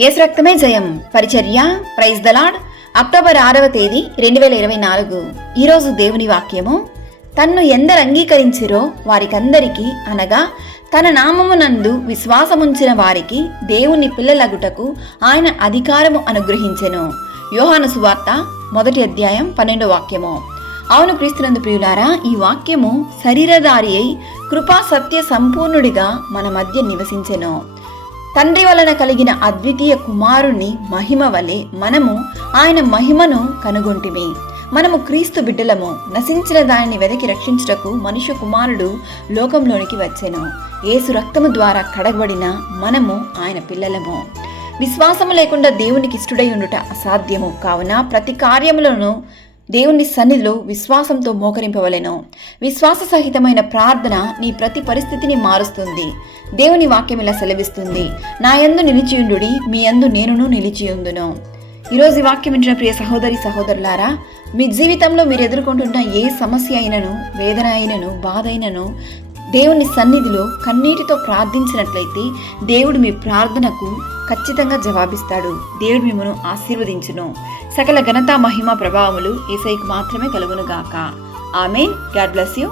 యేసు రక్తమే జయం పరిచర్య ప్రైజ్ ద లార్డ్. అక్టోబర్ 6వ తేదీ 2024. ఈరోజు దేవుని వాక్యము, తన్ను ఎందరు అంగీకరించిరో వారికందరికీ అనగా తన నామమునందు విశ్వాసముంచిన వారికి దేవుని పిల్లలగుటకు ఆయన అధికారము అనుగ్రహించెను. యోహాను సువార్త 1వ అధ్యాయం 12వ వాక్యము. అవును క్రీస్తునందు ప్రియులారా, ఈ వాక్యము శరీరధారి అయి కృపా సత్య సంపూర్ణుడిగా మన మధ్య నివసించెను. తండ్రి వలన కలిగిన అద్వితీయ కుమారుని మహిమ వలె మనము ఆయన మహిమను కనుగొంటిమి. మనము క్రీస్తు బిడ్డలము. నశించిన దానిని వెదకి రక్షించుటకు మనుష్య కుమారుడు లోకంలోనికి వచ్చెను. యేసు రక్తము ద్వారా కడగబడిన మనము ఆయన పిల్లలము. విశ్వాసము లేకుండా దేవునికి ఇష్టడై ఉండుట అసాధ్యము. కావున ప్రతి కార్యములను దేవుని సన్నిధిలో విశ్వాసంతో మోకరింపవలెను. విశ్వాస సహితమైన ప్రార్థన నీ ప్రతి పరిస్థితిని మారుస్తుంది. దేవుని వాక్యం ఇలా సెలవిస్తుంది, నా యందు నిలిచియుండుడి, మీ యందు నేనును నిలిచియుందును. ఈరోజు ఈ వాక్యం వింటున్న ప్రియ సహోదరి సహోదరులారా, మీ జీవితంలో మీరు ఎదుర్కొంటున్న ఏ సమస్య అయినను, వేదన అయినను, బాధ అయినను దేవుని సన్నిధిలో కన్నీటితో ప్రార్థించినట్లయితే దేవుడు మీ ప్రార్థనకు ఖచ్చితంగా జవాబిస్తాడు. దేవుడు మిమ్మల్ని ఆశీర్వదించును. సకల ఘనత మహిమ ప్రభావములు యేసయ్యకు మాత్రమే కలుగును గాక. ఆమేన్. God bless you.